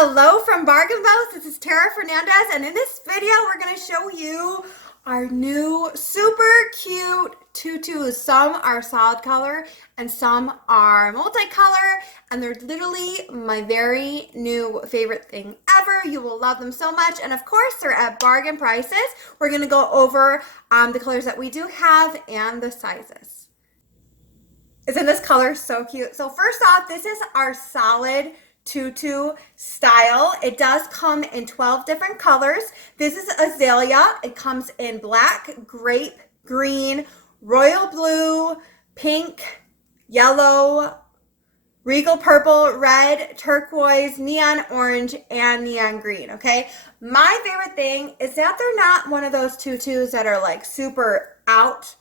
Hello from BargainBows. This is Tara Fernandez, and in this video we're going to show you our new super cute tutus. Some are solid color and some are multicolor, and they're literally my very new favorite thing ever. You will love them so much, and of course they're at bargain prices. We're going to go over the colors that we do have and the sizes. Isn't this color so cute? So first off, this is our solid tutu style. It does come in 12 different colors. This is azalea. It comes in black, grape, green, royal blue, pink, yellow, regal purple, red, turquoise, neon orange, and neon green. Okay, my favorite thing is that they're not one of those tutus that are like super out.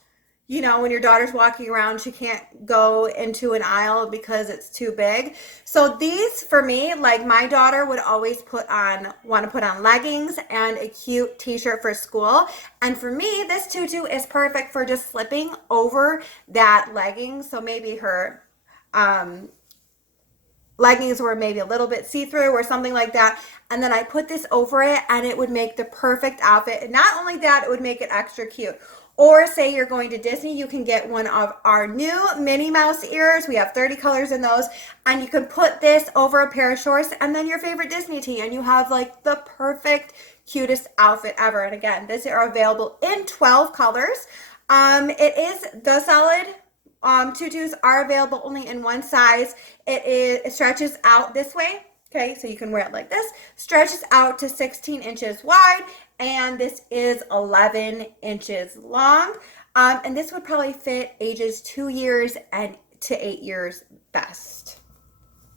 You know, when your daughter's walking around, she can't go into an aisle because it's too big. So these, for me, like my daughter would always want to put on leggings and a cute t-shirt for school. And for me, this tutu is perfect for just slipping over that leggings. So maybe her leggings were maybe a little bit see-through or something like that. And then I put this over it and it would make the perfect outfit. And not only that, it would make it extra cute. Or say you're going to Disney, you can get one of our new Minnie Mouse ears. We have 30 colors in those. And you can put this over a pair of shorts and then your favorite Disney tee. And you have like the perfect, cutest outfit ever. And again, these are available in 12 colors. It is the solid tutus are available only in one size. It stretches out this way. Okay, so you can wear it like this. Stretches out to 16 inches wide, and this is 11 inches long. And this would probably fit ages 2 years and to 8 years best.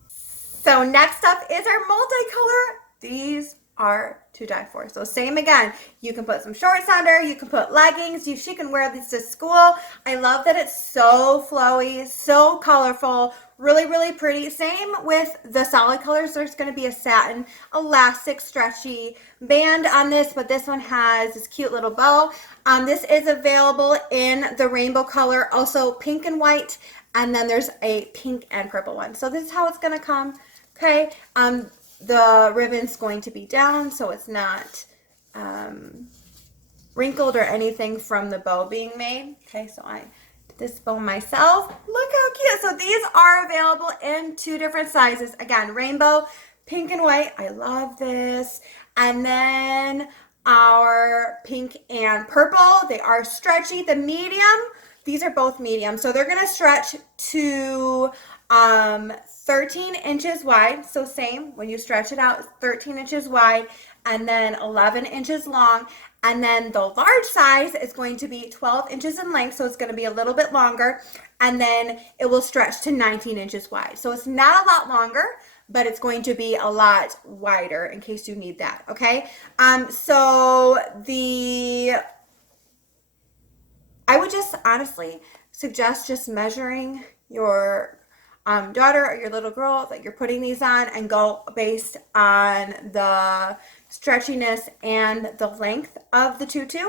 So next up is our multicolor. These are to die for. So same again, you can put some shorts under, you can put leggings, she can wear these to school. I love that it's so flowy, so colorful, really, really pretty. Same with the solid colors. There's going to be a satin, elastic, stretchy band on this, but this one has this cute little bow. This is available in the rainbow color, also pink and white, and then there's a pink and purple one. So this is how it's going to come. Okay. The ribbon's going to be down, so it's not wrinkled or anything from the bow being made. Okay, so I did this bow myself. Look how cute. So these are available in 2 different sizes. Again, rainbow, pink and white. I love this. And then our pink and purple. They are stretchy. The medium, these are both medium. So they're going to stretch to 13 inches wide. So same, when you stretch it out, 13 inches wide and then 11 inches long. And then the large size is going to be 12 inches in length. So it's going to be a little bit longer. And then it will stretch to 19 inches wide. So it's not a lot longer, but it's going to be a lot wider in case you need that. Okay. So I would just honestly suggest just measuring your daughter or your little girl that you're putting these on and go based on the stretchiness and the length of the tutu.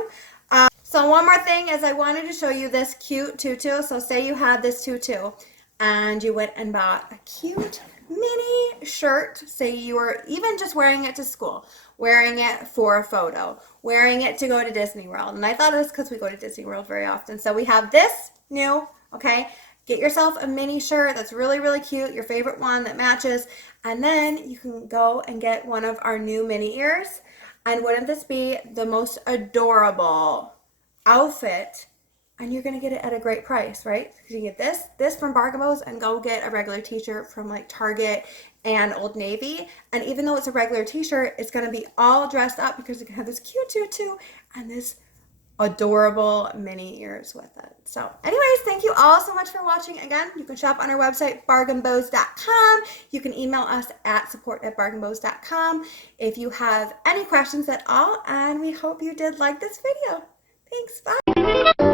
So one more thing is I wanted to show you this cute tutu. So say you had this tutu and you went and bought a cute mini shirt. Say you were even just wearing it to school, wearing it for a photo, wearing it to go to Disney World. And I thought it was because we go to Disney World very often. So we have this new, okay? Get yourself a mini shirt that's really, really cute, your favorite one that matches, and then you can go and get one of our new mini ears. And wouldn't this be the most adorable outfit? And you're going to get it at a great price, right? Because you get this from BargainBows and go get a regular t-shirt from like Target and Old Navy. And even though it's a regular t-shirt, it's going to be all dressed up because you can have this cute tutu and this adorable mini ears with it. So anyways, thank you all so much for watching. Again, you can shop on our website, BargainBows.com. You can email us at support@BargainBows.com if you have any questions at all. And we hope you did like this video. Thanks. Bye.